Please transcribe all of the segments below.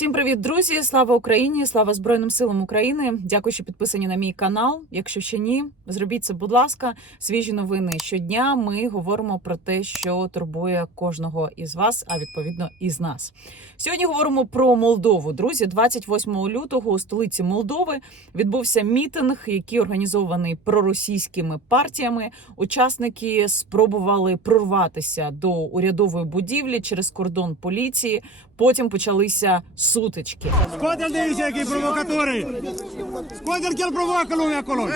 Всім привіт, друзі! Слава Україні! Слава Збройним силам України! Дякую, що підписані на мій канал. Якщо ще ні, зробіть це, будь ласка. Свіжі новини щодня. Ми говоримо про те, що турбує кожного із вас, а відповідно із нас. Сьогодні говоримо про Молдову. Друзі, 28 лютого у столиці Молдови відбувся мітинг, який організований проросійськими партіями. Учасники спробували прорватися до урядової будівлі через кордон поліції. Потім почалися сутички. Scoate-l de aici, că e provocatori! Scoate-l că el provoacă lumea acolo!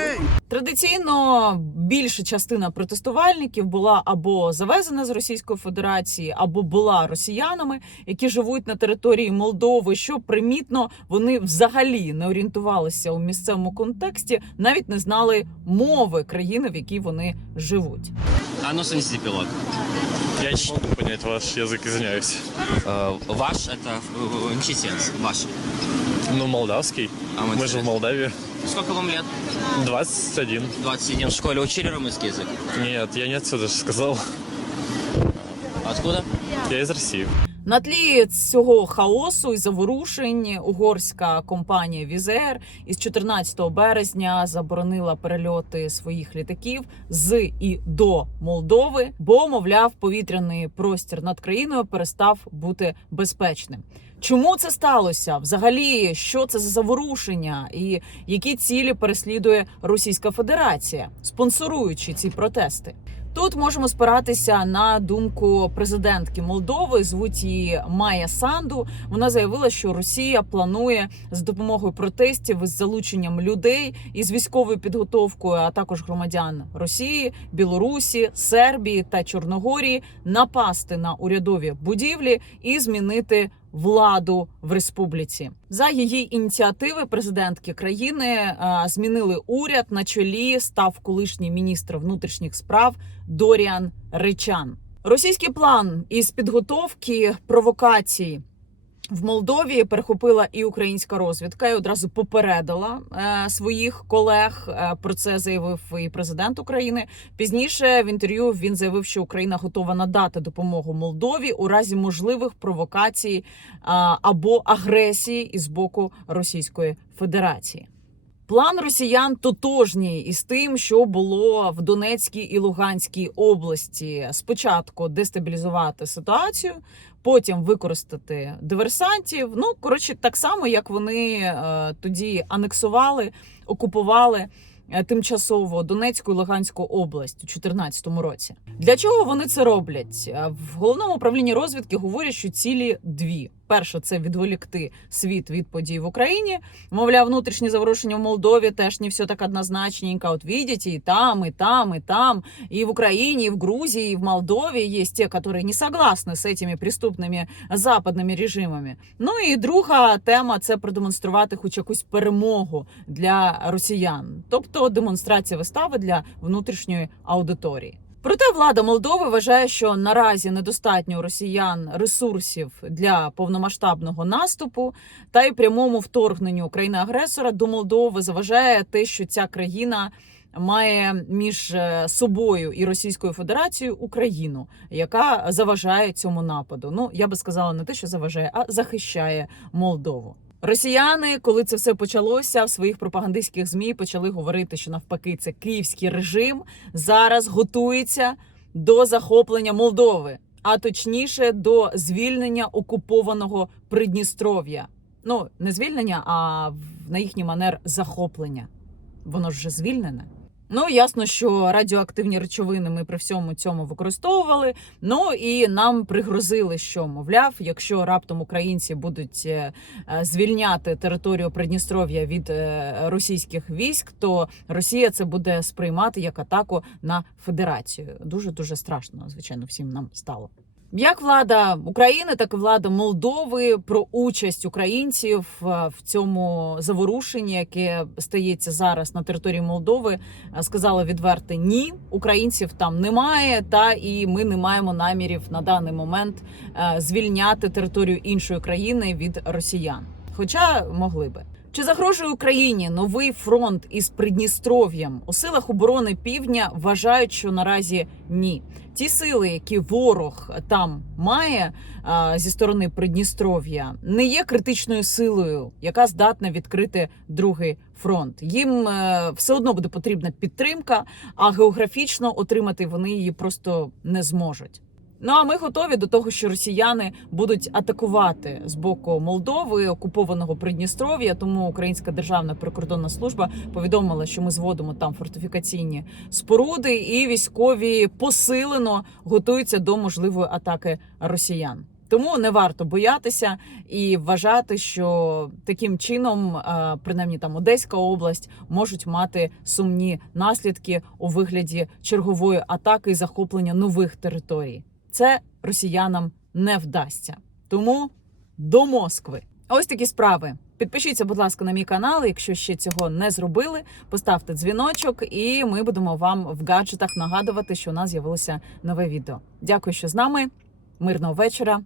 Традиційно більша частина протестувальників була або завезена з Російської Федерації, або була росіянами, які живуть на території Молдови. Що примітно, вони взагалі не орієнтувалися у місцевому контексті, навіть не знали мови країни, в якій вони живуть. А ну снизите пилот. Я не могу понять ваш язык, извиняюсь. Э, ваш это э, мчитец, ваш. Ну, молдавский. А мы Мы же интересно. в Молдавии. Сколько вам лет? 21. 21. В школе учили румынский язык? Нет, я не отсюда же сказал. Откуда? Я из России. На тлі цього хаосу і заворушень угорська компанія Візер із 14 березня заборонила перельоти своїх літаків з і до Молдови, бо мовляв, повітряний простір над країною перестав бути безпечним. Чому це сталося? Взагалі, що це за заворушення, і які цілі переслідує Російська Федерація, спонсоруючи ці протести? Тут можемо спиратися на думку президентки Молдови. Звуть її Майя Санду. Вона заявила, що Росія планує з допомогою протестів із залученням людей із військовою підготовкою, а також громадян Росії, Білорусі, Сербії та Чорногорії напасти на урядові будівлі і змінити владу в республіці. За її ініціативи президентки країни е, змінили уряд на чолі став колишній міністр внутрішніх справ Доріан Речан. Російський план із підготовки провокацій в Молдові перехопила і українська розвідка, і одразу попередила е, своїх колег. Е, про це заявив і президент України. Пізніше в інтерв'ю він заявив, що Україна готова надати допомогу Молдові у разі можливих провокацій е, або агресії із боку Російської Федерації. План росіян тотожній із тим, що було в Донецькій і Луганській області. Спочатку дестабілізувати ситуацію, потім використати диверсантів. Ну коротше, так само як вони е, тоді анексували, окупували. е, Тимчасово Донецьку і Луганську область у 2014 році. Для чого вони це роблять? Е, В головному управлінні розвідки говорять, що цілі дві: перше це відволікти світ від подій в Україні. Мовляв, внутрішні заворушення в Молдові теж не все так однозначненько. От видите, і там, і там, і там, і в Україні, і в Грузії, і в Молдові є ті, які не согласні з цими преступними западними режимами. Ну і друга тема це продемонструвати хоч якусь перемогу для росіян, тобто демонстрація вистави для внутрішньої аудиторії. Проте влада Молдови вважає, що наразі недостатньо росіян ресурсів для повномасштабного наступу, та й прямому вторгненню країни-агресора до Молдови заважає те, що ця країна має між е, собою і Російською Федерацією Україну, яка заважає цьому нападу. Ну я би сказала не те, що заважає, а захищає Молдову. Росіяни, коли це все почалося, в своїх пропагандистських змі почали говорити, що навпаки це київський режим зараз готується до захоплення Молдови, а точніше до звільнення окупованого Придністров'я. Ну не звільнення, а на їхній манер захоплення. Воно ж вже звільнене. Ну ясно, що радіоактивні речовини ми при всьому цьому використовували. Ну і нам пригрозили, що мовляв, якщо раптом українці будуть е, е, звільняти територію Придністров'я від е, російських військ, то Росія це буде сприймати як атаку на федерацію. Дуже дуже страшно, звичайно, всім нам стало. Як влада України, так і влада Молдови про участь українців е, в цьому заворушенні, яке стається зараз на території Молдови, е, сказали відверте ні. Українців там немає, та і ми не маємо намірів на даний момент е, звільняти територію іншої країни від росіян. Хоча могли би. Чи загрожує Україні новий фронт із Придністров'ям? У силах оборони Півдня вважають, що наразі ні. Ті сили, які ворог там має зі сторони Придністров'я, не є критичною силою, яка здатна відкрити другий фронт. Їм е, все одно буде потрібна підтримка, а географічно отримати вони її просто не зможуть. Ну а ми готові до того, що росіяни будуть атакувати з боку Молдови окупованого Придністров'я. Тому Українська державна прикордонна служба повідомила, що ми зводимо там фортифікаційні споруди, і військові посилено готуються до можливої атаки росіян. Тому не варто боятися і вважати, що таким чином, е, принаймні там Одеська область, можуть мати сумні наслідки у вигляді чергової атаки і захоплення нових територій. Це росіянам не вдасться. Тому до Москви. Ось такі справи. Підпишіться, будь ласка, на мій канал, якщо ще цього не зробили. Поставте дзвіночок, і ми будемо вам в гаджетах нагадувати, що у нас з'явилося нове відео. Дякую, що з нами. Мирного вечора.